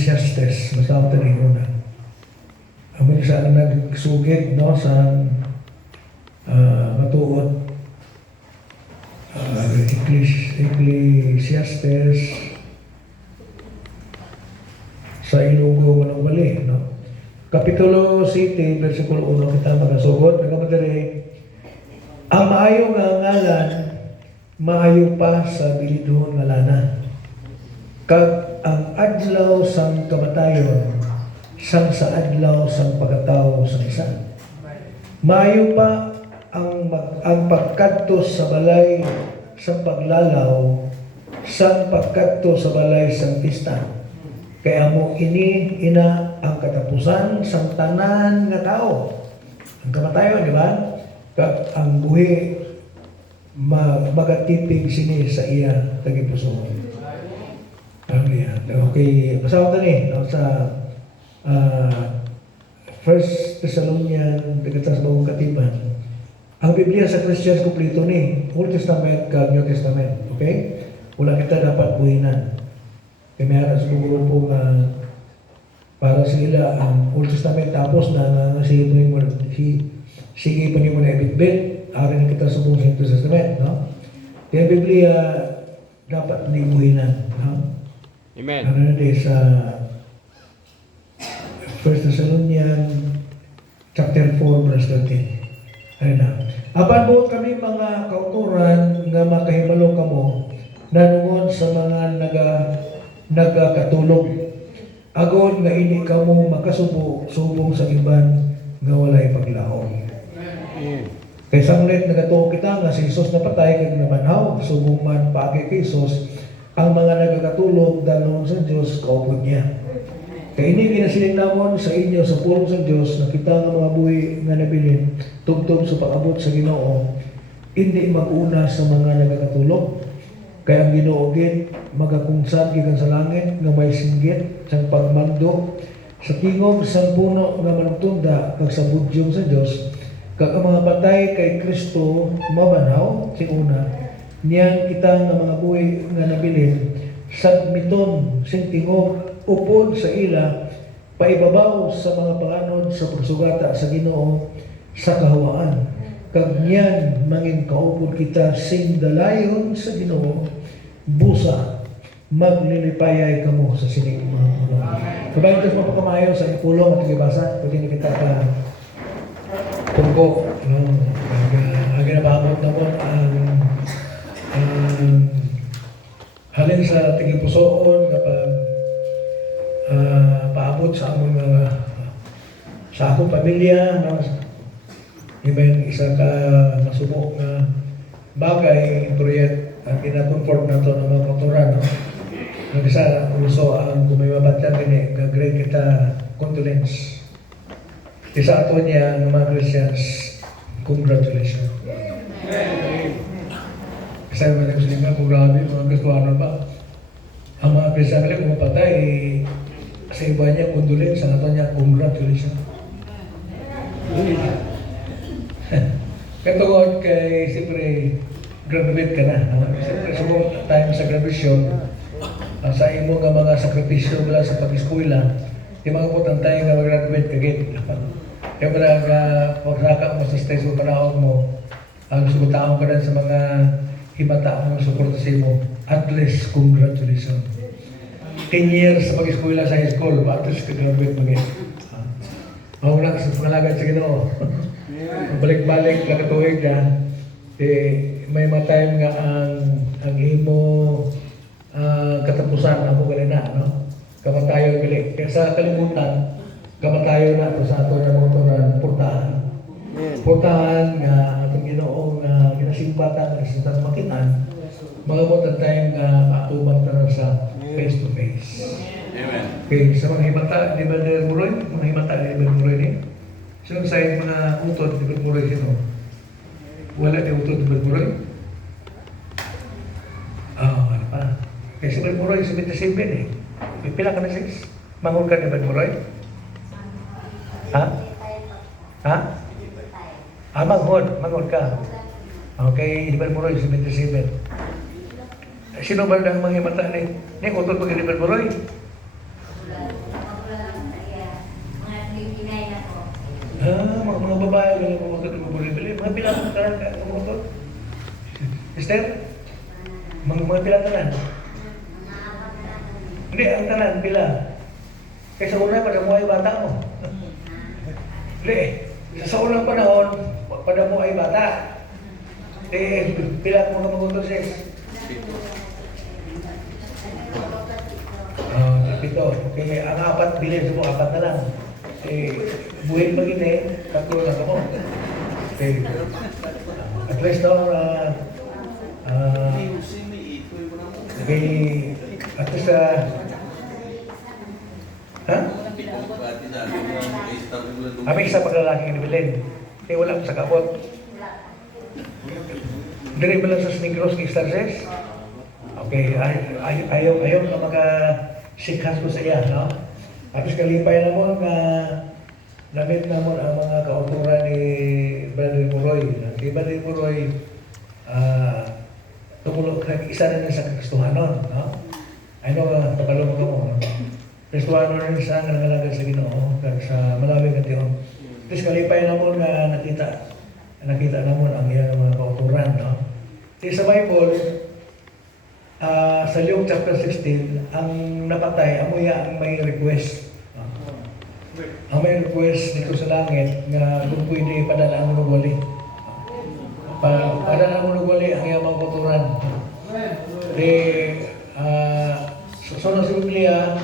Ecclesiastes, basta ito rin una. Amin sa nagsugid, no, sa matuot. Ecclesiastes sa Ilunggo manong bali, no? Kapitulo 7, versikulo 1, kita magasugod, nagamadari, ang maayo nga ngalan, maayo pa sa bilidhon nga lana. Kag ang adlaw sang kamatayon, sang sa adlaw sang pagkatao sang isa. Maayo pa ang pagkadto sa balay sang paglalaw, sang pagkadto sa balay sang pista. Kaya mo ini ina ang katapusan sang tanan nga tao. Ang kamatayon, di ba? Kag ang buhi magatipig sini sa iya tagipuso. Okay, basaw ito ni sa 1 Thessalonians, sa bagong katipan. Ang Biblia sa Christians kumplito ni Old Testament kag New Testament. Okay? Wala kita dapat buhinan. Kaya may aras buguro po para sila ang Old Testament tapos na sige pa niyo mo na ibitbit. Arin kita sa buong New Testament. No? Kaya Biblia dapat hindi buhinan. No? Amen. Ano na sa 1 Thessalonians chapter 4 verse 13. Ayun na. Apan buot kami mga kauturan nga makahibalo kamo nanungod sa mga nagakatulog. Agon nga ini kamo makasubo subong sa iban nga walay paglaom. Kay sanglit nagatuo kita nga si Jesus napatay kag namanhaw subong man paagi kay Jesus ang mga nagakatulog dalong sa Diyos kaupod niya. Kaya ini ginasiling namon sa inyo sa pulong sa Diyos na kita nga mga buhi nga nabilin tugtog sa pag-abot sa Ginoo hindi mag-una sa mga nagakatulog. Kaya ang Ginoo gid magakungsad gikan sa langit nga may singgit sang pagmando sa tingog sang puno nga manugtunda kag sa budyong sa Diyos kag ang mga patay kay Kristo mabanhaw si una. Niyan kita nga mga buhi nga nabilin sagmiton sing tingog upod sa ila paibabaw sa mga panganod sa pagsugata sa Ginoo sa kahawaan. Kag niyan mangin kaupod kita sing dalayon sa Ginoo busa maglilipayay kamo sa sining mga puno. Kabayan ito mapakamayo sa ipulong at ibasa pwede na kita ka tungko ang ginababot na po halin sa tigipusoon kapag paabot sa among sa akong pamilya no? Even isa ka masubok na bagay proyek ang kinakonform na ito ng mga motoran no? Nag-isa uso ang kumiwabat yan gini gag-grade kita condolence isa ato niya ng mga Christians congratulations. Kasi mga Muslim kung grabe, mga Kristuano ba? Ang mga Kristiyan nila kung mapatay, sa iba niya, condolence, sa ato niya, congratulations. Katungod kay, siyempre, graduate ka na. Siyempre, subong time sa graduation, sa imo nga mga sakripisyo mula sa pag-eskwela, yung mga putang tayo nga mag-graduate kagit. Kaya pagsaka mo sa stage mo, panahon mo, ang sugutaon ka rin sa mga himata mo suporta sa imo, at least congratulations. 10 years sa pag-eskwela sa high school, at least ka-graduate mo ngayon. Mauna sa pangalagad sa Ginoo. Balik-balik na katuwig ka, may mga time nga ang imo katapusan ako gali na, no? Kamatayo gali. Kaya sa kalimutan, kamatayo na ito sa ato na motoran, portahan. Portahan nga atong Ginoo nga ginasimbatan nga sa makinan, mga butang time nga atubang tanan sa face to face. Amen. Okay, sa mga himata, di ba ni Muroy? Mga himata ni Muroy ni? Sino sa mga utod ni Muroy sino? Wala ni utod ni Muroy? Ano pa? Kaya si Muroy, 77 eh. Pila ka na 6? Manghul ka ni Muroy? Ha? Ha? Manghul ka. Okay, Ibal Muroy, 77. Sino ba ang mga himata ni? Ni utod mo ni Ibal Muroy? yung kumotor ng buli-buli. Mga pila ang tanan ka kumotor? Esther? Mga pila tanan? Hindi, ang tanan, pila. Kaysa una, pada mo ay bata mo. Hindi, sa unang panahon, pada mo ay bata. Pila mo ka kumotor, sis? Pito. Okay, ang apat, bilhin mo, apat na lang. Buhin mag-ine, tatlo na ako. Okay. At least no, okay, at least, ha? Kami isa pag lalaking inibilin. Wala ko sa kapot. Diri ba lang sa Negros kay Starses? Okay, ayaw na maka-sikhas ko sa iya, no? At least kalipay na mo nga namit na mo ang mga kauturan ni Brother Muroy. Si Brother Muroy, tumulong isa na sa Kristohanon, no? Ano nga, tabalong ka mo, no? Kristohanon rin sa nangalagay sa Ginoo, kag sa malawig at yun. At least kalipay na mo nga nakita na mo ang iyang mga kauturan, no? Sa Bible, sa Luke chapter 16, ang napatay, amuya ang may request. Ang may request dito sa langit nga kung pwede padala ang munugwali. Padala ang munugwali ang iyang mga kauturan. Sunod sa Biblia,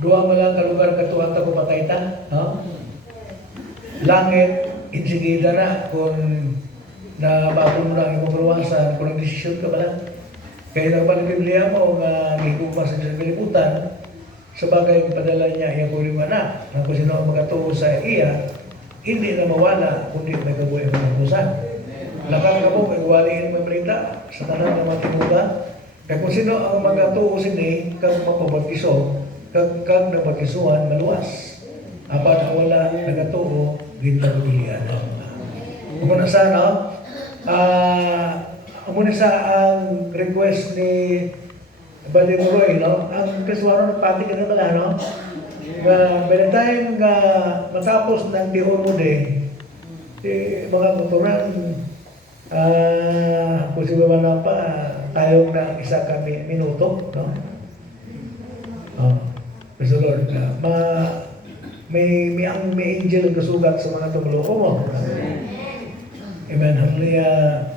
duwa mo lang kalugar katuhan ta ko patay ta. Langit, insigida na kung nabago mo na ang imong kaluwasan, kung nag-desisyon ka ba lang. Kaya nagbalik Biblia mo nga gikupa sa kalibutan, sa bagay padala niya iyang kuling anak, na kung sino ang magatuo sa iya, hindi na mawala, kundi may kabuhay ang mga lakang ka po, may waliin mga balita sa tanan ng mga tinuga. Kaya kung sino ang magatuo sini, kang mapabagkiso, kang nabagkisuhan, maluwas. Apat ang wala nagatuo, ginta Biblia. Kung na sana, muna sa ang request ni Brother Muroy, no? Ang Kristohanon pati ka na pala, no? By the time matapos ng Dihon mo din, mga motoran, kung si Baba na pa, tayong na isa kami minuto, no? Praise the Lord. May angel kasugat sa mga tumuloko mo. Amen. Hallelujah.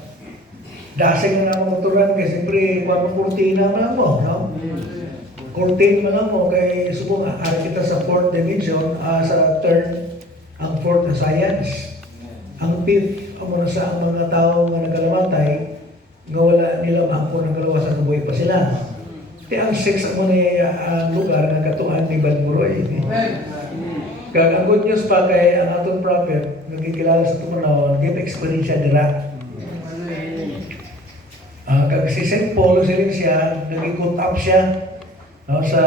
Dasing na mga turan kay siyempre kuha kurtina na mo, no? Kurtin mo lang mo kay subong ari kita sa fourth dimension, sa third, ang fourth na science. Ang fifth, ang sa ang mga tao nga nagkalamatay, nga wala nila maangko ng kalawasan ng buhay pa sila. Kaya ang sixth ang mga lugar na katuan ni Balmuroy. Kaya ang good news pa kay ang atong prophet, nagkikilala sa tumanawon, nag-experience siya nila. Kag si St. Paul, siling siya, nag-ikot up siya sa,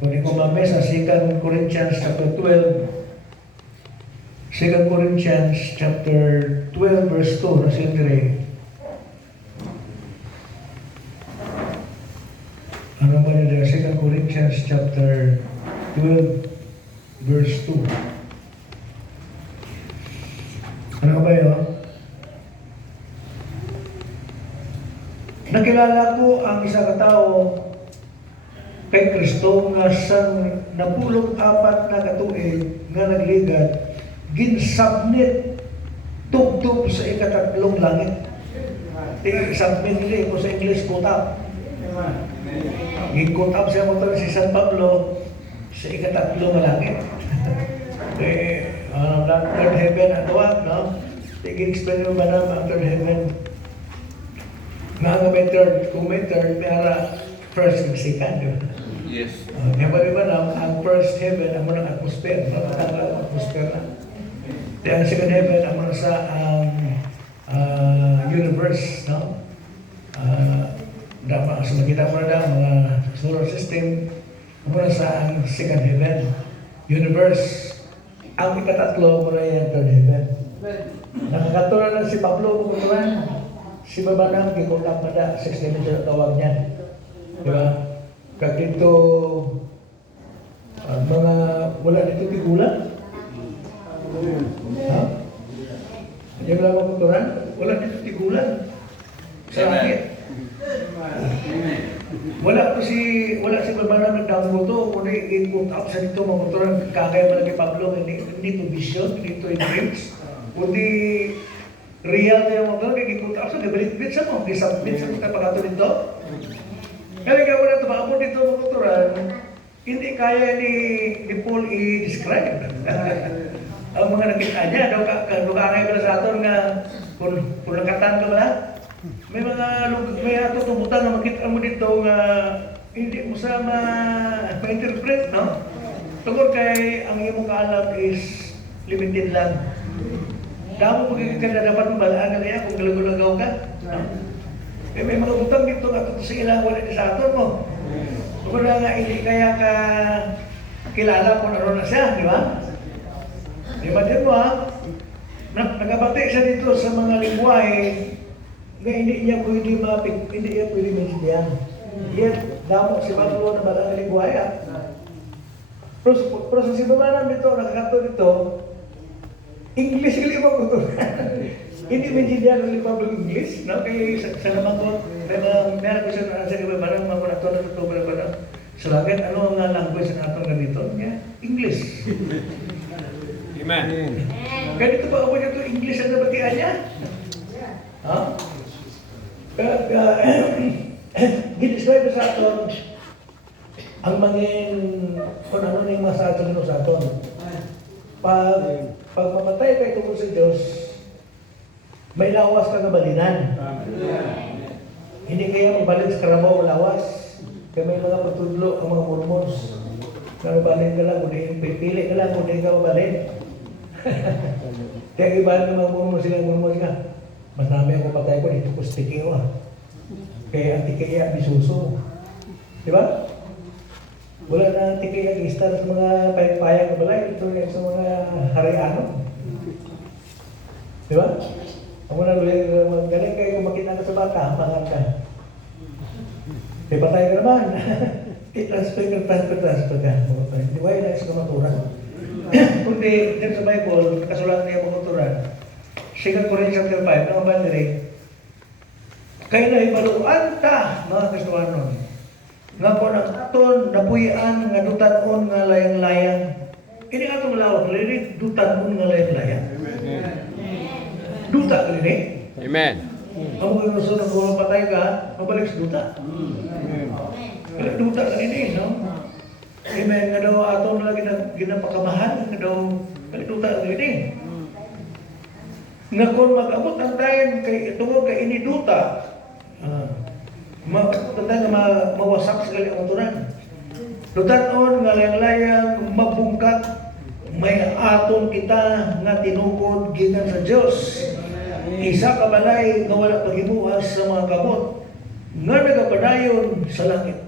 kung di ko mame, sa 2 Corinthians chapter 12. 2 Corinthians chapter 12 verse 2, na siyempre. Ano ba niya? 2 Corinthians chapter 12 verse 2. Ano ba yun? Nakilala ko ang isa katao kay Kristo nga sang napulong apat na katuig nga nagligat, ginsubmit tubtub sa ikatatlong langit. Submit nila ko sa English, put up. Gin-put up siya mo si San Pablo sa ikatatlong langit. Third heaven at what, no? Tigin-explain mo ba na ang third heaven? Mga may third, kung may third, may ara first and second, di ba? Yes. Kaya ba diba na, ang first heaven, ang munang atmosphere, matanggal ang atmosphere na. Kaya ang second heaven, ang muna sa universe, no? So nakita mo na daw, mga solar system, ang muna sa ang second heaven, universe. Ang ikatatlo, muna yung third heaven. Nakakatulad lang si Pablo, kumutulan. Si Baba nang gikontak na da, 6 dimension tawag niya. Di ba? Kag dito, mga wala dito tigulan. Ha? Yung lang makuturan, wala dito tigulan. Sa langit. Wala si Barbara nagdamo to, kundi i-put up sa dito, makuturan, kagaya mo lang kay Pablo, hindi to vision, hindi to dreams, kundi real na yung mga doon, i-put up sa gabalit-bit sa mo, disabit sa mga pagato dito. Kaya nga wala ito, maabot dito makuturan, hindi kaya ni Paul i-describe. Ang mga nakita niya, daw kagaya pala sa aton nga, kung nakatan ka ba, may ato tubutan na makita mo dito nga hindi mo sa ma-interpret, no? Tungkol kay ang iyong kaalam is limited lang. Damo mo kaya dapat mo balaan na kaya kung galagaw ka, no? Eh, may mga butang dito nga ito sa ilang wala sa aton mo. Kung nga hindi kaya ka kilala kung ano na siya, di ba? Di ba din mo ha? Nagabati siya dito sa mga lingwahe na hindi niya pwede maintindihan. Yet, damo si Pablo na balang lingwahe ha? Pero sa sinumanan dito, nakakato dito, English kali mo ko to. Hindi maintindihan ni Pablo English, no? Kaya sa naman ko, kaya meron ko siya sa iba, parang mga nato na ito, parang sa langit, ano ang language na nato na dito? Yeah, English. Amen. Ganito pa ako nito, English ang nabatian niya. Ha? Gidescribe sa aton ang mangin kung ano na yung masahe sa aton. Pag mamatay kay tungkol sa Diyos, may lawas ka kabalinan. Hindi kaya magbalik sa karabaw lawas. Kaya may mga patudlo ang mga Mormons. Nabalin ka lang, kung pipili ka lang, kung di ka mabalin. Kaya iba ng mga Mormons ka. Mas namin ako patay ko, dito ko sticky ko. Kaya ang tikaya, bisuso. Di ba? Wala na tikaya, istar sa mga payang-payang kabalay. Ito yung sa mga hariano. Di ba? Ako na ulit, galing kayo kung makita ka sa bata, pangat ka. Kaya patay ka naman. I-transfer ka. Di ba yun sa kamaturan? Kundi, dyan sa Bible, nakasulat niya mga kamaturan. 2 Corinthians chapter 5, mga bandiri, kaya na ibaluan ta, mga Kristohanon, nga po nakaton, napuyan, nga dutanon, nga layang-layang. Ini atong lawak, lirik, dutanon, nga layang-layang. Duta, lirik. Amen. Ang mga gusto ng mga patay ka, mabalik sa duta. Kaya duta ka ini, no? Amen, nga daw atong lagi ginapakamahan, nga daw, kaya duta ka ini. Nga kung mag-abot ang time kay tungod kay ini duta, mawasak sa galing ang turan. Dutanon nga layang-layang mabungkat, may aton kita nga tinukod gikan sa Dios. Isa ka balay nga wala paghimuas sa mga kamot nga nagapadayon sa langit.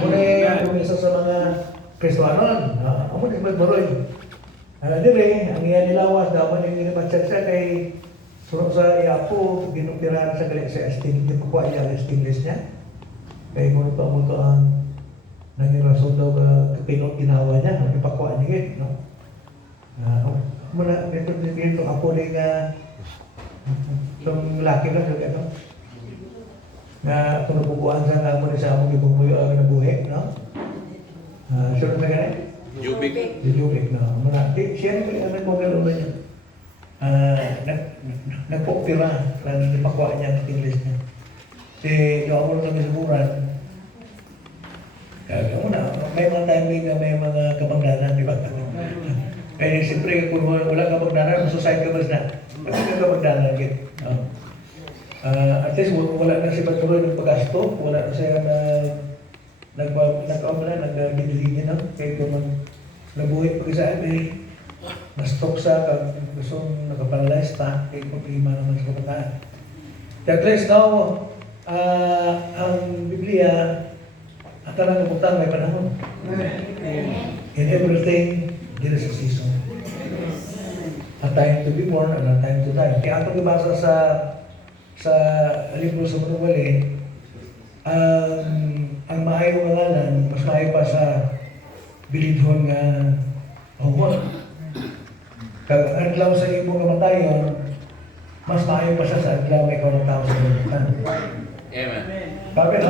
Muna ang isa sa mga Kristohanon. Amo di magbaroy. Dire, ang iya nilawas, dapat yung ginapachat siya kay sunod sa iapo, ginupirahan sa galing sa esting, di pa kuha iya estingless niya. Kaya mo ito ang nangirason daw pinot ginawa niya, ang ipakuha niya, no? Muna, ito ako rin itong laki lang, ito. Na itong nabubuan sa nga mo sa among ibubuyo ang nabuhi, no? Sunod na ganit? Jubik. Jubik, no? Muna, siya rin nagmagalo ba niya? Nagpopira, lang ipakuha niya ang English niya. Si Joamon kami siguran, kaya muna, may mga timing na may mga kabangdanan, di ba? Kaya siyempre, kung wala kabangdanan, suicide ka ba na? Kasi ka kabangdanan, git. At least, wala na si Patuloy ng pag-asto, wala na siya nag-giniligin, no? Kaya kung nabuhay pag-isaan, na-stop sa gusto nakaparalyze ta, kaya problema naman sa kapataan. At least now, ang Biblia, at talagang butang may panahon. In everything, there is a season. A time to be born and a time to die. Kaya atong ibasa sa libro sa Manuwali, ang maayo nga ngalan, mas maayo pa sa bilidhon nga huwag. Kag adlaw sa imong kamatayon, mas maayo pa siya sa adlaw nga ikaw ng tao sa kalibutan. Amen. Bakit?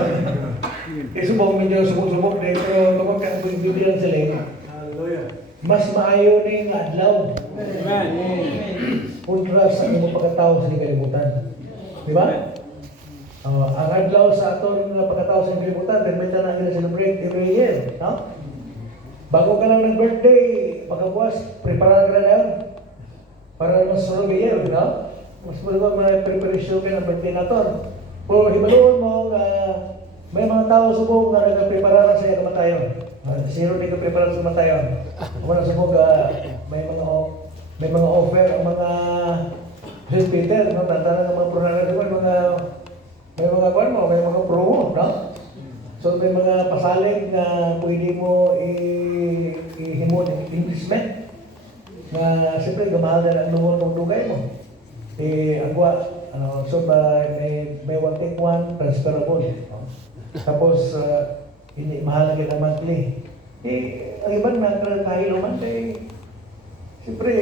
Isubong medyo subok-subok din, pero kapag kagbibilan sila, mas maayo ni nga adlaw. Kontra sa imong pagkatao sa kalibutan. Di ba? Ang adlaw sa aton nga pagkatao sa kalibutan, permita na nila celebrate every year. No? Bago ka lang ng-birthday, pagkabuas, prepare ka na yan. Para mas surong year, no? Mas marunong mga preparation ka ng birthday naton. Pero hibaluon mo, may mga tao subong na nag-prepare na sa iya kamatayon. Zero din ka-prepare sa kamatayon. Kung subong, may mga offer ang mga St. Peter, no? Tantana ng mga pronara naman, may mga kwan mo, may mga promo, no? So may mga pasalig na pwede mo ihimod ng investment na siyempre gamahal na ang lumon ng dugay mo. Agwa, so may one take one, transferable. No? Tapos, hindi mahal na monthly. Ang iban na kahilo man, siyempre,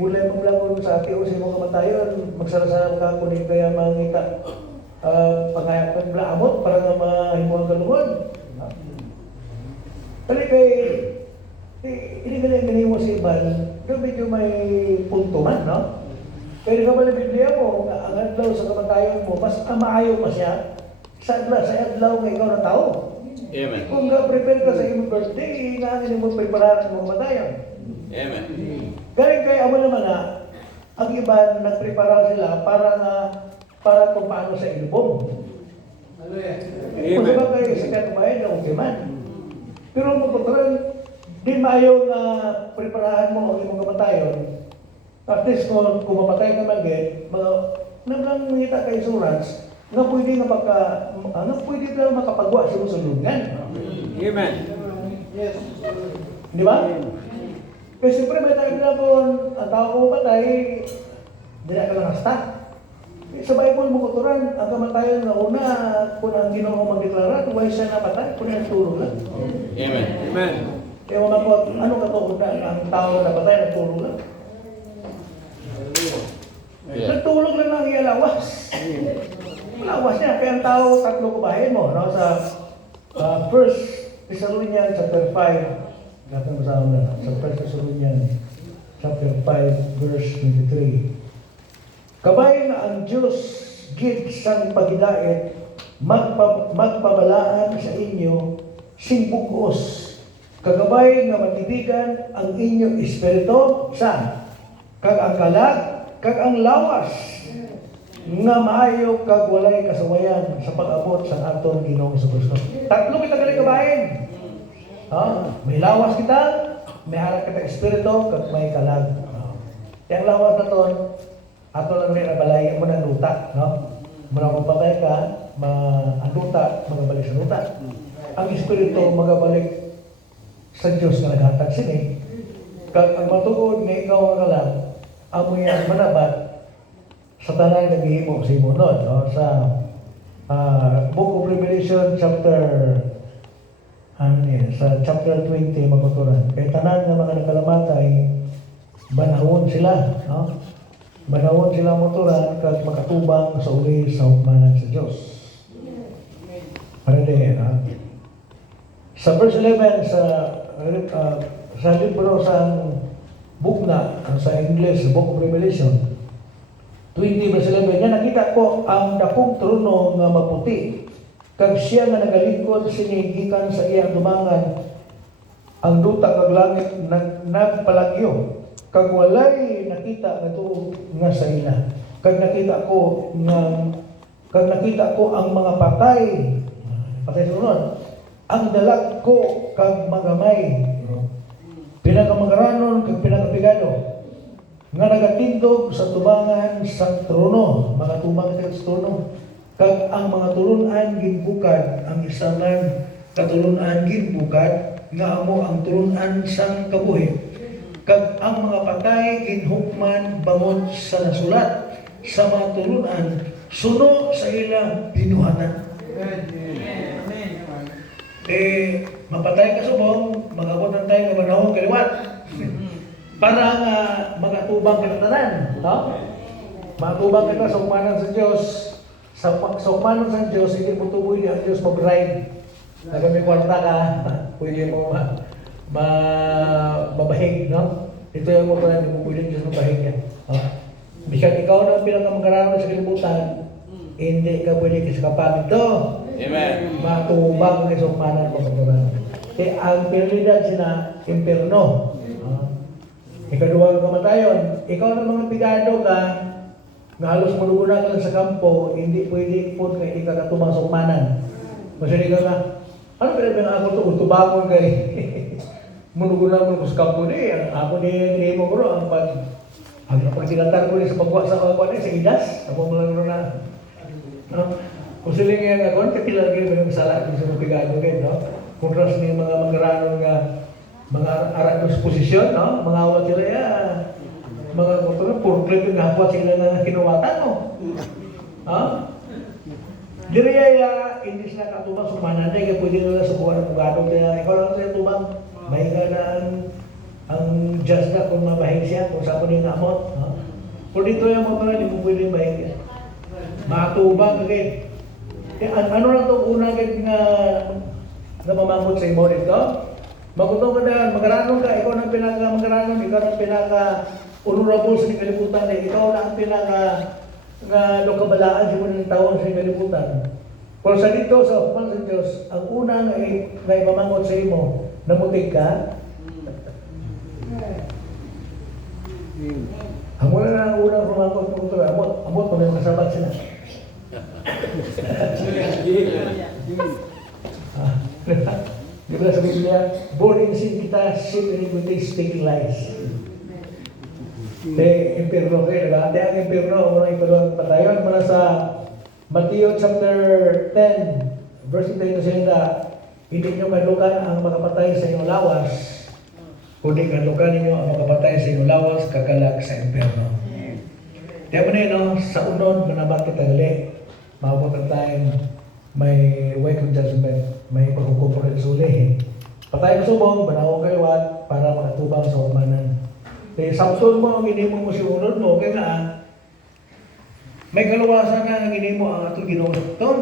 bulay mo lang sa ati o sa mga kamatayon, magsarasara ka kunin kaya mangita. Pangayapan na amot para nga mahimuang kalungon. Pero hindi ka lang ganyan mo sa iban, yung medyo may punto man, no? Pero ka pala Biblia mo, ang adlaw sa kamatayon mo, mas maayo pa siya sa adlaw nga ikaw na tao. Amen. Kung prepare ka sa iyong birthday, hingangin mo prepare sa mga kamatayon. Amen. Kaya amo naman na, ang iba nagprepara sila para kung paano sa ilubong. Kung diba kayo sa katubayan na ukiman. Pero magpapagalan, di maayaw na preparahan mo ang imong kamatayon. At least kung mapatay ka man din, nang ngita ka insurance, nga pwede lang makapagwa sa musulungan. Amen. Yes. Di ba? Kasi siyempre may tayo na po, ang tao ko patay, hindi na ka lang na-start. Sa Bible mo kuturan, ang kamatayan na una, kung ang Ginoo magdeklara, tuway siya na patay, kung ang tulog lang. Amen. Amen. Kaya mga po, ano katuod na ang tao na patay, nagtulog lang? Nagtulog lang ng ialawas. Malawas niya, kaya ang tao, tatlo kubahin mo, no? Sa 1 Thessalonians chapter 5, natin masama na, sa 1 Thessalonians chapter 5, verse 23. Kabay na ang Diyos gid sang pagidait magpabalaan sa inyo sing bugos. Kagabay nga matibigan ang inyong espiritu sa kag ang kalag kag ang lawas nga maayo kag walay kasawayan sa pag-abot sa aton Ginoong Jesucristo. Tatlo kita gali kabahin. May lawas kita, may harap kita espiritu kag may kalag. Yang lawas na ton ato lang rin nabalay mo ng luta, no? Muna kung patay ka, ang luta, magabalik sa luta. Ang espiritu, magabalik sa Diyos na naghatag sini. Kag ang matuod na ikaw ang alam, amoy ang manabat sa tanay naghihimo sa imo nun, no? Sa Book of Revelation, sa chapter 20, magkuturan. Kaya tanan ng mga nakalamatay, banahon sila, no? Manawon sila motoran kag makatubang sa uli sa hukmanan sa Diyos. Para din, sa verse 11 sa libro sa Bukna, sa English, Book of Revelation, 20 verse 11, yan nakita ko ang dakong trono nga maputi, kag siya nga nagalingkod sinigikan sa iyang dumangan, ang duta kag langit nagpalagyo. Kag walay nakita nga tuog nga sa ila. Kag nakita ko ang mga patay sunod. Ang dalag ko kag magamay. Pinakamagaranon kag pinakapigado. Nga nagatindog sa tubangan sa trono, mga tubang sa trono. Kag ang mga tulunan ginbukad, ang isa man katulunan ginbukad nga amo ang tulunan sang kabuhi. Kag ang mga patay ginhukman bangod sa nasulat sa mga tulunan suno sa ila binuhatan. Mapatay ka subong, mag-abot ng tayo ng manahong kaliwat. Para nga magatubang kanatanan, no? Matubang kita sa umanan sa Diyos. Sa umanan sa Diyos, hindi mo tuboy ang Diyos mag-ride. Naga may kwarta ka, pwede mo mabahig, no? Ito yung mga hindi mo pwede Diyos mabahig yan. Bisan ikaw na pinakamakaraman sa kalibutan, hindi ka pwede kiskapan ito. Amen. Matubang ka sa umanan pagkaturan. Kaya ang prioridad sina impierno. Ikaduwa ang kamatayon. Ikaw na mga pigado ka, nga halos maluguna ka lang sa kampo, hindi pwede po kaya hindi ka katubang sa umanan. Masali ka nga, ano pinabang ako ito? Utubangon kay maluguna mo sa kampo niya. Ako ni mo bro, ang pagsinatan ko niya sa pagwa sa pagwa niya, sa idas. Ako mo lang na. Kung sila nga ako, kapila rin mo yung sala kung sa mga pigado kayo, no? Kontras ni mga manggaranon nga mga arat ng posisyon, no? Mga awat sila mga purklip yung hapot sila na kinuwatan, no? Diriya, hindi sila katubang sumanan na, kaya pwede nila sa buwan ng bugado, kaya ikaw lang sila tubang, mahiga na ang judge na kung mabahig siya, kung saan ko niya namot. Kung dito yung mga hindi mo pwede mahig. Matubang agad. Ano lang itong una agad nga mamamot sa imo dito? Magutong ka na, magaranong ka, ikaw ng pinaka-magaranong, ikaw ng pinaka-honorable sa kalibutan, ikaw na ang kabalaan sa mga taon sa kalibutan. Kung sa dito, sa upan sa Diyos, ang una nga imamangot sa imo, namutig ka, ang muna na ang unang rumangot po ito, amot mo na kasabat sila. Di ba sa Biblia, born in sin kita, sin iniquities, taking lies. Impierno kayo, diba? Ang impierno, ang mga ipaluan patayon, mula sa Matthew chapter 10, verse 10 sila, hindi nyo kalukan ang makapatay sa inyong lawas, kundi kalukan ninyo ang makapatay sa inyong lawas, kagalag sa impierno. Kaya mo no, sa unod, manabat kita gali, maabot ang time, may way of judgment, may paghukom po rin suli. Patay mo subong, banaw kayo para makatubang sa umanan. Kaya samson mo, ang ginimo mo siunod mo, kaya nga, may kaluwasan na ang ginimo ang atong ginunokton.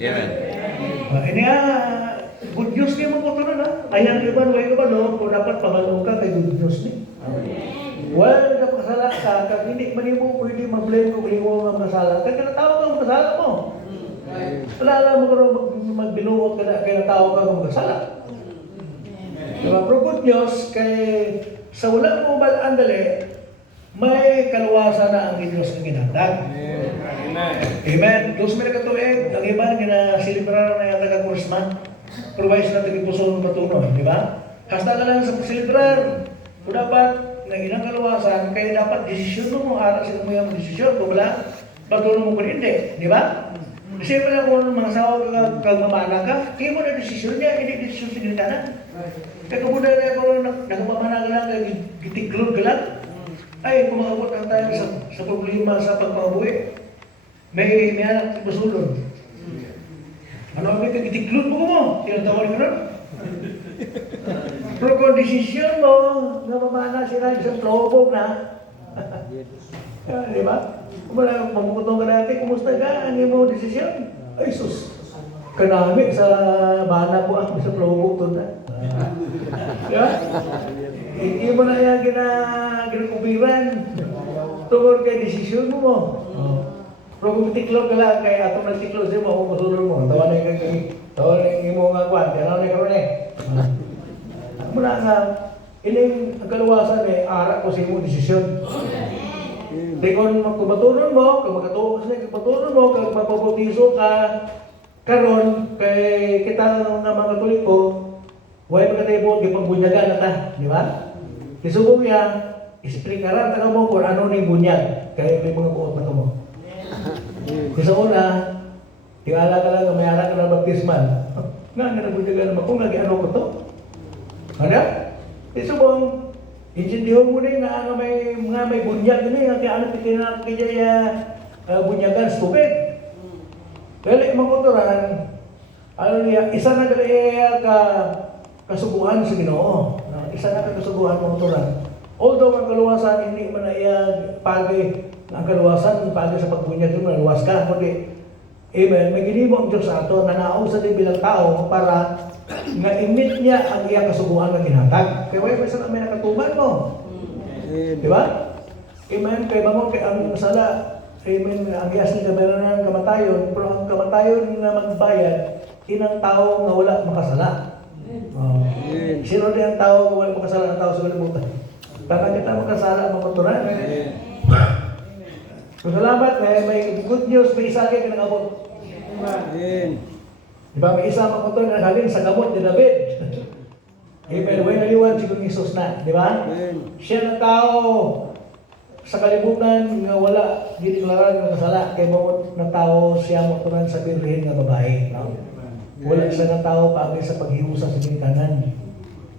Amen. Ini good news niya mo po ito na. Ayan ka ba, way ka ba, no? Kung dapat pamalong ka, kay good news niya. Well, napakasala ka, kag hindi man mo pwede mag-blame kung hindi mo magkasala. Kaya kinatawag ka magkasala mo. Wala lang magbinuot ka na, kaya natawag ka magkasala. Diba? Pero good news, kay sa wala mo balaan dali, may kaluwasan na ang Diyos ng ginatag. Amen. Amen. Diyos may nakatuig, ang iba ginasilibrar na yung taga-Kurisman. Provise na tagipuso ng patunon, di ba? Hasta ka lang sa silibrar. Kung dapat, ng ilang kaluwasan, kaya dapat desisyon mo aral sa mo yung desisyon. Kung wala, patunon mo kung hindi, di ba? Kasi pala kung mga sawa kag mamana ka, kaya mo na desisyon niya, hindi desisyon sa ginitanan. Kaya kung muna na ako nagmamana ka lang, gitiklod ka lang, ay kumabot ang tayo sa problema sa pagpabuhi. May anak sa basulon. Ano ang may kagitiklod mo? Tinatawag ka rin? Pero kung desisyon mo, namamana sila sa plobog na, di ba? Kung wala, mamutong ka natin, kumusta ka? Ano mo desisyon? Ay sus, kanamik sa mana ko ang sa plobog to na. Di ba? Hindi mo na yan ginakubiran. Tungkol kay desisyon mo. Pero kung tiklog ka lang, kaya atong nagtiklog siya mo, kung masulong mo, tawa na yung imo nga kwan, kaya na karoon muna nga, ining ang kaluwasan ara ko sa imo desisyon. Di kung magkabatunon mo, kung magkabatunon mo, kung magpaputiso ka, karon kay kita ng mga Katoliko, huwag magkataybot, di pagbunyagan na ta, di ba? Isubong niya, isplikaran ka mo kung ano ni bunyag, kaya may mga buot na ka mo. Sa una, tingala ka lang, may anak ka ng baptismal. Nga, nabunyagan naman, kung nag-ano ko to? Ano? Isubong, insindihan mo na nga may bunyag na yung kaya ano kaya bunyagan sa tubig. Kaya makuturan, ano niya, isa na kaya kasubuhan sa Ginoo. Isa na kasubuhan makuturan. Although ang kaluwasan hindi man na iya pagay ang kaluwasan, pagka sa pagbunyag mo, naluwas ka, kundi, amen, may ginimo ang Diyos sa ato, nanaaw sa di bilang tao, para nga imit niya ang iyang kasubuan na ginhatag. Kaya may sa may nakatuman mo. Di ba? Amen, kaya bangon kay ang sala, amen, ang iyas ni kabayaran ng kamatayon, pero ang kamatayon na magbayad, inang tao nga wala makasala. Sino din ang tao nga wala makasala, ang tao sa kalimutan? Para kita makasala, makuturan. So, salamat, may good news, may isa kayo kinangabot. Diba, may isa makuturan na halin sa gamot ni David. Amen, way naliwan si Kung Jesus na, di ba? Siya ng tao sa kalibutan nga wala dideklarar ng kasala, kay bawat ng tao siya makuturan sa birhen nga babae. No? Wala siya ng tao paagay sa paghiusa sa ginikanan.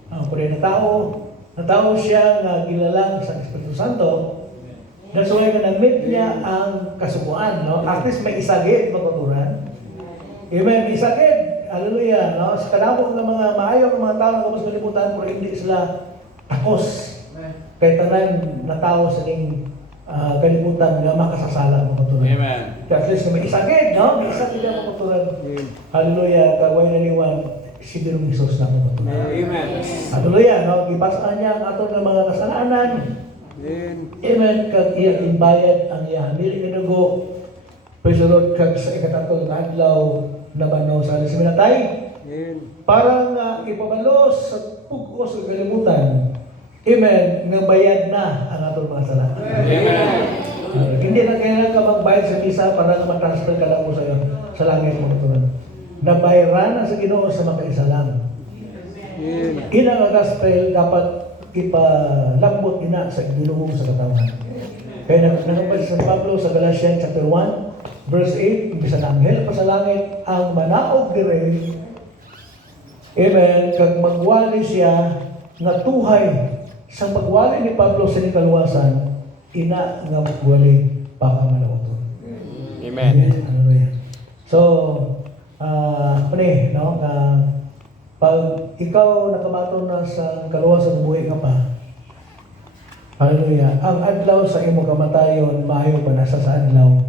Pero na tao siya nga gilalang sa Espiritu Santo. That's why nga na-meet niya ang kasubuan, no? At least may isagid makuturan. Amen, may isagid. Hallelujah, no? Sa kanamo ng mga maayong mga tao ng kapos kalibutan, pero hindi sila takos. Kaya tanan na tao sa ning kalibutan nga makasasala makuturan. Amen. At least may isagid, no? May isagid na makuturan. Hallelujah, kaway na niwan, si Dirong Jesus na makuturan. Amen. Hallelujah, no? Ipasaan niya ang ato ng mga kasalanan. Amen. Kag iya imbayad ang iya dili nga dugo. Praise the Lord, kag sa ikatatong na adlaw nabanaw sa alas minatay. Para nga ipabalos sa pugos sa kalimutan. Amen. Nga bayad na ang atong mga sala. Amen. Hindi na kailangan ka magbayad sa misa para nga matransfer ka lang mo sa langit mo katulan. Nabayaran na sa Ginoo sa makaisa lang. Ina nga gospel dapat ipalambot ina sa dinugong sa katawan. Kaya nagpapal si San Pablo sa Galatians chapter 1, verse 8, bisa na anghel pa sa langit ang manaog dire. Amen. Kag magwali siya nga tuhay sa pagwali ni Pablo sa kaluwasan, ina nga magwali pa ang manaoton. Amen. Hallelujah. So, no? Pag ikaw nakamaton na sa kaluwasan, buhay ka pa. Hallelujah. Ang adlaw sa imo kamatayon, maayo pa nasa sa adlaw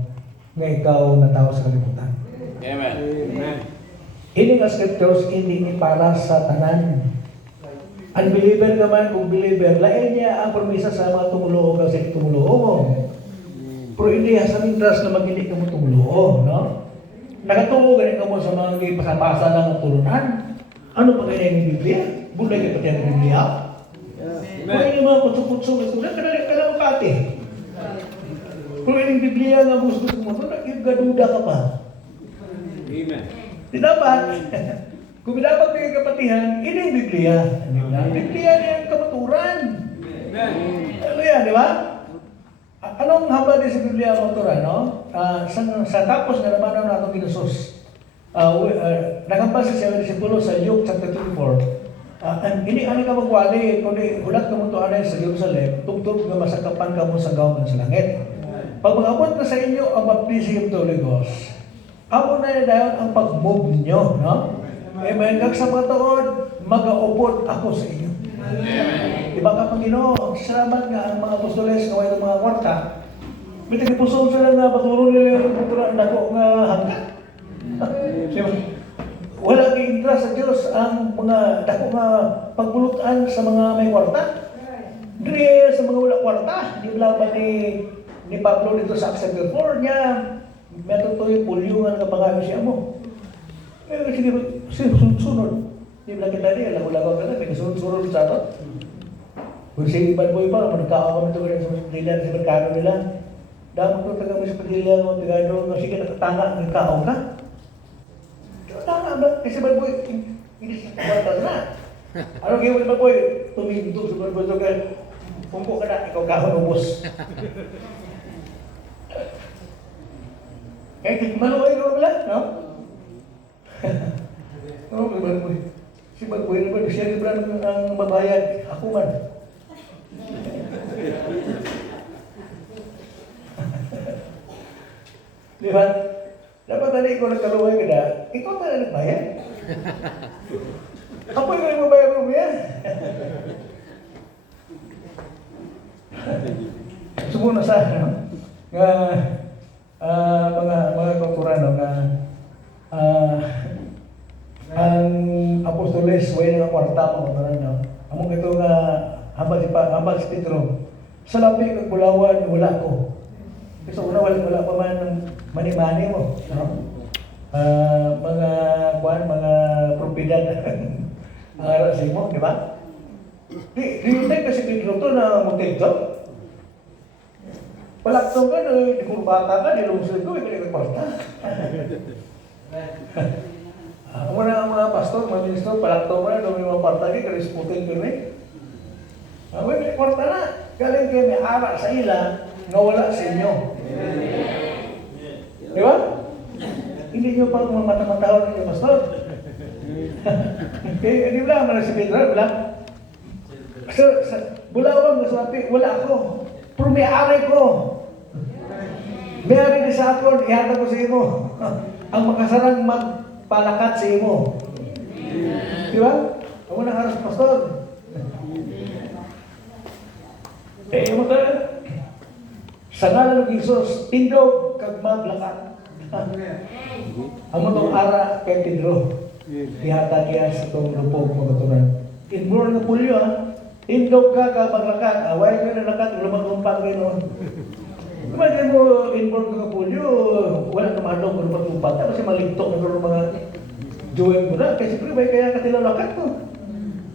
nga ikaw natawo sa kalibutan. Amen. Amen. Ini nga scriptures, hindi ni para sa tanan. Unbeliever ka man kung believer, lain niya ang promesa sa mga tumuluo kasi tumuluo mo. Pero hindi sa interest na mag-hindi ka mo tumuluo, no? Nakatuo ganit ka mo sa mga pasapasa ng tulunan. Ano pa kaya yung Biblia? Buday ka pati ang Biblia? Kung yung mga kutso-kutso, kadali ka lang pati. Kung yung Biblia nga gusto mo, nagagaduda ka pa. Amen. Di dapat. Kung dapat may kapatihan, ini yung Biblia. Biblia niya ang kamaturan. Ano yan, di ba? Anong haba din sa Biblia ang kamaturan, no? Sa tapos na naman na itong Ginusos. Nakampas siya ng disipulo sa Luke chapter 24. Hindi ani ka magwali, kundi hulat ka mo ito anay sa Jerusalem, tugtog nga masakapan ka mo sa gawman sa langit. Pag mag-abot na sa inyo ang baptism of the Holy Ghost, amo na dayon ang pag-move ninyo, no? Amen. Kag sa mga taon, mag-aupod ako sa inyo. Amen. Diba ka Panginoon, ang salamat nga ang mga apostoles na ng mga kwarta, may tagipuson sila nga paturo nila yung kultura na ko nga hanggat. Wala kang interest sa Diyos ang mga dako nga pagbulutan sa mga may kwarta. Dili sa mga wala kwarta. Di laban ni Pablo dito sa Acts chapter 4 niya. Meron to yung pulyungan nga pangayos siya mo. Sige, sunod. Di ba kita di, lago-lago ka na, may sunod sa ato. Kung sige bad boy pa, managkakaw kami ito sa pagdilan sa merkado nila. Dapat ko taga mo sa pagdilan mo, tigado, sige nakatanga, nagkakaw ka. Tama ba? Kasi bad boy, hindi sa na. Ano kayo bad boy? Tumigdo sa bad boy ito kaya pumpo ka na, ikaw kahon ubos. Eh, maluoy ka wala, no? No, bad boy. Si bad boy naman, siya libra ang mabayad. Ako man. Di ba? Dapat tadi ikaw nagkaluway ka na, ikaw pa na nagbayad. Ako yung mabayad mo yan. Sumunod sa ano? nga mga kulturano nga ang apostoles way nga kwarta mo no. Among ito nga hambal si Pedro. Sa lapi ng Bulawan wala ko. Kasi wala pa man ng mani-mani mo, no? Mga propiedad ang aral sa imo, di ba? Di kasi Pedro to na motel to. Palaktong ka, di kurbata ka, di lungsod ko, hindi ka kwarta. Muna ang mga pastor, mga ministro, palaktong ka na, may mga kwarta di, karisputin ko rin. May kwarta na, galing kayo may ara sa ila, nga wala sa inyo. Di ba? Hindi nyo pa mata-matahon ninyo, pastor. Di ba, mga si Pedro, wala? Sa Bulawang, nasabi, wala ako. Pero may ari ko. May ari ni sa akin, ihata ko sa imo. Ang makasarang magpalakat sa imo. Di ba? Ako nang haras, pastor. Mo ka, sa ngalan ng Jesus, tindog kag maglakat. Amo tong ara kay Pedro. Ihata niya sa itong lupog magaturan. Inborn na pulyo, ha? Tindog ka maglakat. Away ka na lakat, lumagumpak rin noon. Kumagin mo, inborn ka pulyo, wala ka maadong kung lumagumpak. Kasi maligtok na kung mga juwel mo na. Kasi siyempre, may kaya katila lakat ko.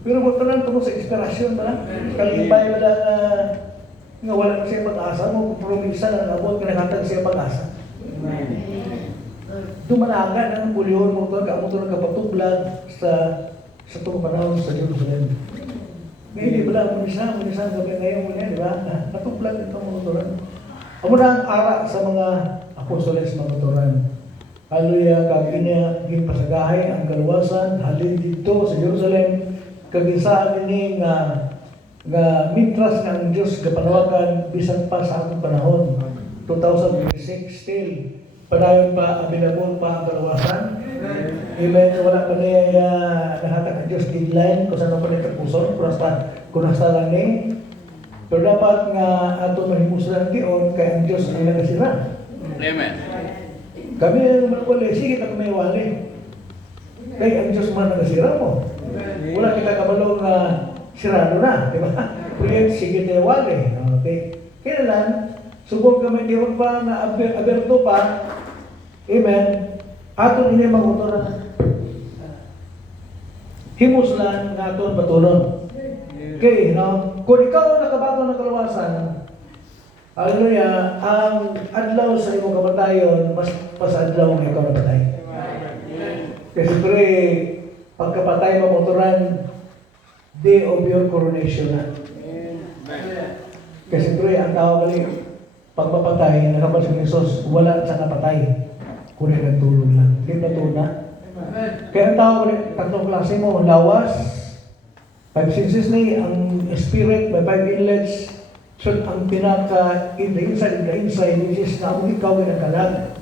Pero magtunan ko sa inspirasyon ba lang. Kalibay ba lang nga wala na siya pag-asa mo, promisa na nabot, kinakatag siya pag-asa. Dumalaga ng pulyon mo ito, mo ito nagkapatublag sa itong panahon sa Jerusalem. Hindi ba lang, munisa gabi ngayon mo niya, di ba? Natublag ito mga turan. Amo na ang ara sa mga apostoles mga turan. Hallelujah, kag ginpasagahay ang kaluwasan, halin dito sa Jerusalem, kagisaan ini nga mitras ng Diyos kapanawagan bisan pa sa atong panahon 2026 still padayon pa available pa ang kaluwasan. Amen. Wala pa niya nahatag ang Diyos deadline kung saan pa niya tapuson kung nasta lang ni pero dapat nga ato mahimusan ang tiyon kay ang Diyos ay nagasira. Amen. Kami naman wala sige na kami wali kay ang Diyos man nagasira mo. Wala kita kabalo nga sirado na, di ba? Pero sige tayo wali. Okay. Kailan, subog kami di pa na aberto pa, amen, aton ini maguturan. Himuslan nga aton batunon. Okay, no? Kung ikaw nakabato ng kaluwasan, hallelujah, ang adlaw sa imong kamatayon, mas adlaw ng ikaw napatay. Kasi siyempre, pagkapatay mamotoran, day of your coronation na. Kasi siyempre, ang tao kali, pagpapatay, nakapansin ni Jesus, wala sa napatay. Kunin ang tulog lang. Hindi na tuna. Kaya ang tao kali, tatlong klase mo, lawas, 5 senses ni, ang spirit, may 5 inlets, so ang pinaka, in the inside, which is na ang ikaw ay nagkalag.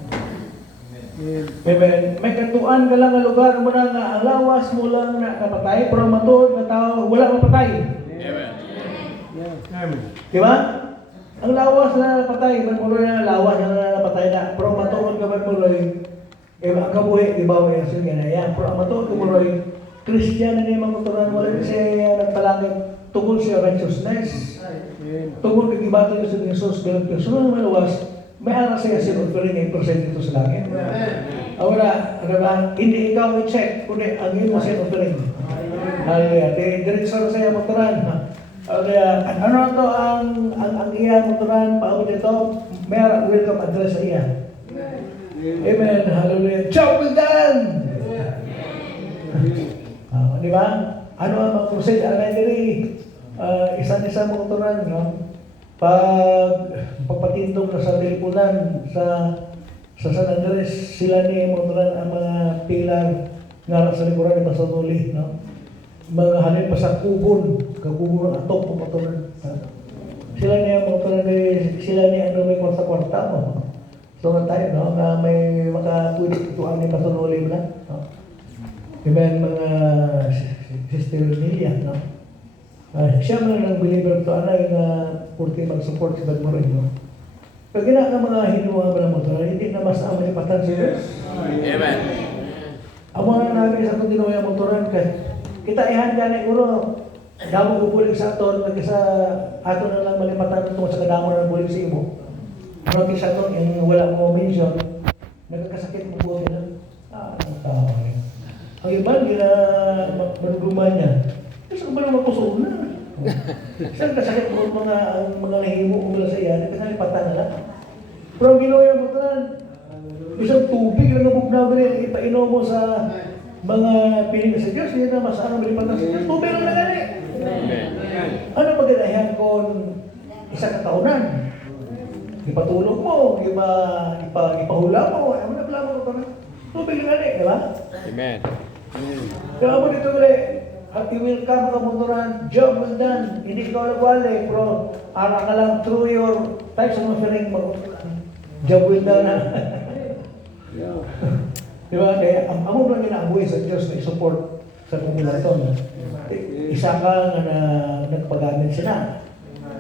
Amen. May katuan ka lang na lugar mo na nga ang lawas mo lang na kapatay, pero matuod na tao, wala mapatay. Amen. Diba? Ang lawas na napatay, magmuloy na lawas na napatay na, pero matuod ka magmuloy, ang kabuhi, di ba, yung sige na yan, pero ang matuod ka muloy, Christian na niya mamuturan, wala siya nagpalangit, tungkol siya righteousness, tungkol kagibato niya sa Jesus, bilang personal na malawas, may anak siya sin offering ay present dito sa langit. Wala, hindi ikaw i-check, kundi ang iyong sin offering. Hallelujah. Diretso na siya motoran. Hallelujah. Ano to ang iya motoran, paabot ito, may welcome address sa iya. Amen. Hallelujah. Job well done! Di ba? Ano ang mga crusade? Alay diri, isa-isa motoran, no? Pagpatindog na sa teleponan sa San Andres, sila ni motoran ang mga pilar nga sa likuran ni Pasanuli, no? Mga halin pa sa kubon, kabubon ng atok po patuloy. Sila ni ang motoran sila ni ano may kwarta-kwarta mo. So nga tayo, no? Na may makapwede ituan ni Pasanuli na, no? Amen, mga Sister Lilia, no? Siya man ang believer to anay na purti mag-support sa Bagmoray, no? Pag ina ka mga hinuha mo ng motor, hindi na mas ang malipatan sa Diyos. Amen. Ang mga nabi sa kung dinuha yung motoran, kita ihan ka na uro, damo ko bulig sa aton, sa aton na lang malipatan ito sa kadamo na bulig sa imo. Ano sa aton, yung wala mo mention, nagkakasakit mo po nila. Ang tao rin. Ang iba, gina manuguman niya. Kasi ba naman puso na? Saan kasakit mo mga nahimo mo mula sa iyan, nagkasalipatan na lang. Pero ang ginawa yung motoran, isang tubig lang ang bugnaw rin, ipainom mo sa mga piling sa Diyos, hindi na mas anong malipatan sa Diyos, tubig lang na gani. Ano pagkadahihan kung isang kataonan? Ipatulog mo, ipahula mo, ano na pala mo ito na? Tubig lang gani, di ba? Amen. Kaya mo dito ulit, i-welcome ka motoran, job well done, hindi ikaw nagwali, pero ara ka lang through your types of offering mo, job well done na. Di ba? Kaya ang amo lang ginaabuhi sa Diyos na i-support sa kombinasyon. Isa ka na nagpagamit sila.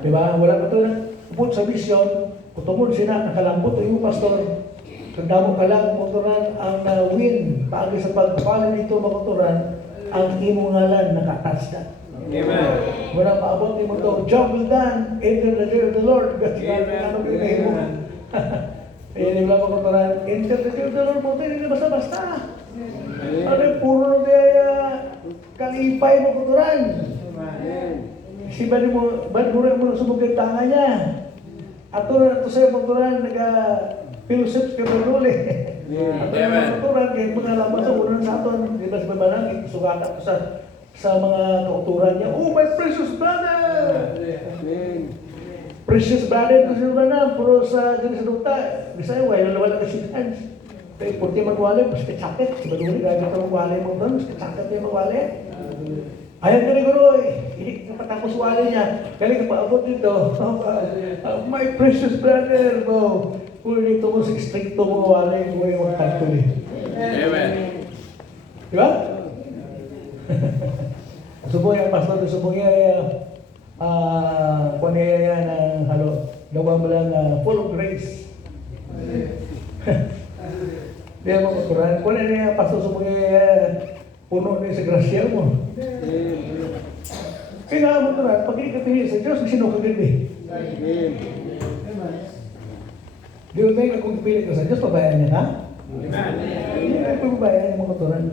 Di ba? Wala pa ito nagpuput sa misyon, kutungod sila, nakalambot yung pastor. Kagdamo ka lang, motoran ang win. Paagi sa pagpapala nito, motoran, ang imong ngalan nakatas na. Amen. Wala paabot ni mo ito, job well done, enter the day of the Lord. Kasi ano pinay mo. Ayan yung lang motoran, enter the day of the Lord mo ito, hindi basta-basta. Ano yung puro na kaya kalipay mo motoran. Si bali mo na sumugay tanga niya. Ato na ito sa'yo motoran, Philosophes ka ba uli? At ang motoran, kahit mga laman sa unang sa aton, di ba sa babalang, sugata ko sa mga kauturan niya, oh, my precious brother! Precious brother ito sila na, puro sa ganun sa dukta. Bisaya, wala ka sinans. Kaya purti magwali, mas kacakit. Si Baduli, gaya ka magwali mo doon, mas kacakit yung magwali. Ayaw ka rin guro, hindi ka patapos wali niya. Kaya ka paabot dito, my precious brother, bro. Kung dito mo sa stricto mo wali, kung yung magtanto ni. Amen. Di ba? Suboy ang pastor, suboy kung niya yan ang gawa mo lang full of grace. Di mo maturan. Kung niya ang pastor, suboy puno niya sa grasya mo. Kaya nga maturan, pag hindi ka pinili sa Diyos, sino ka din eh. Di ba tayo kung pilit ka sa Diyos, pabayaan niya ka? Hindi ka pabayaan niya mga kuturan.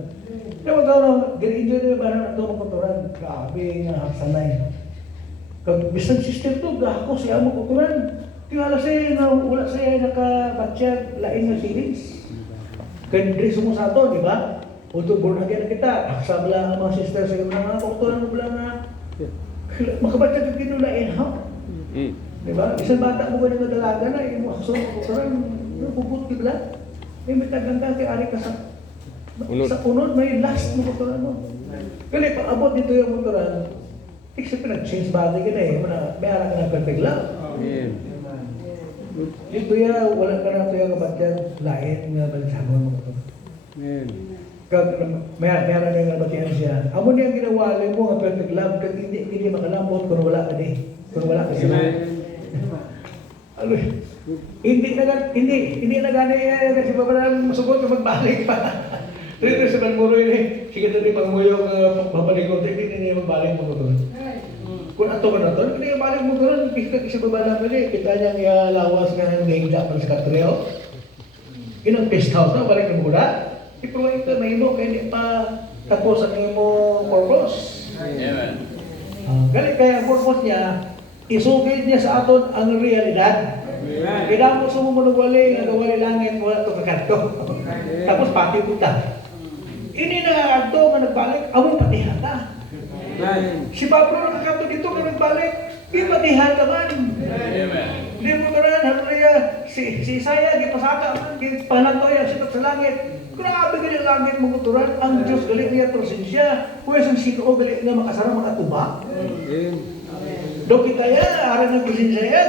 Kaya magkakaroon, enjoy na ba na ito mga kuturan? Grabe nga, sanay. Kag bisan sister to, gako siya mga kuturan. Tingala siya na wala siya nakabatsyag, lain ng feelings. Kaya hindi sumo sa ito, di ba? Ulto born again na kita, sabla ang mga sister sa mga kuturan mo lang na makabatsyag ka kinulain, ha? Diba? Isang bata mo ba ng dalaga na, yung makasunod ko parang puput ka lang. May tagang ka, kaya ari ka sa unod, may last mo ko parang mo. Kaya pag-abot dito yung motoran, kasi pinag-change body ka na eh, may harap ka na perfect lang. Dito ya, wala ka na ito yung kabatyan, lain nga balisagon mo ko. May harap na yung kabatyan siya. Amo niya ginawali mo ang perfect love, kag hindi makalambot kung wala ka di. Kung wala ka sila. Ano, hindi na gani kasi papalang masugot na magbalik pa. Dito sa Banmuro yun eh, sige na pangmuyong babalik ko, hindi niya magbalik mo ko doon. Kung ato ka na doon, hindi niya magbalik mo doon, kasi babala mo eh, kita niyang lawas nga ng hingga para sa katreo. Yun ang pest house na, balik ng mura. Ipruwing ka, may mo, kaya hindi pa tapos ang imo purpose. Amen. Galing kaya ang purpose niya, isugid niya sa aton ang realidad. Kaya mo sumunod wali, nagawali langit, wala ito kakanto. Tapos pati puta. Ini nakakanto nga nagbalik, among patihan na. Si Pablo nakakanto dito nga nagbalik, ipatihan ka man. Hindi mo karan, hatuloy si Isaiah, gipasaka man, gipanatoy ang sikat sa langit. Grabe ganyan langit mo kuturan, ang Diyos galit niya prosensya. Pwes ang sino galit nga makasarang mga tuba. Dokita yan, araw ng presensya yan.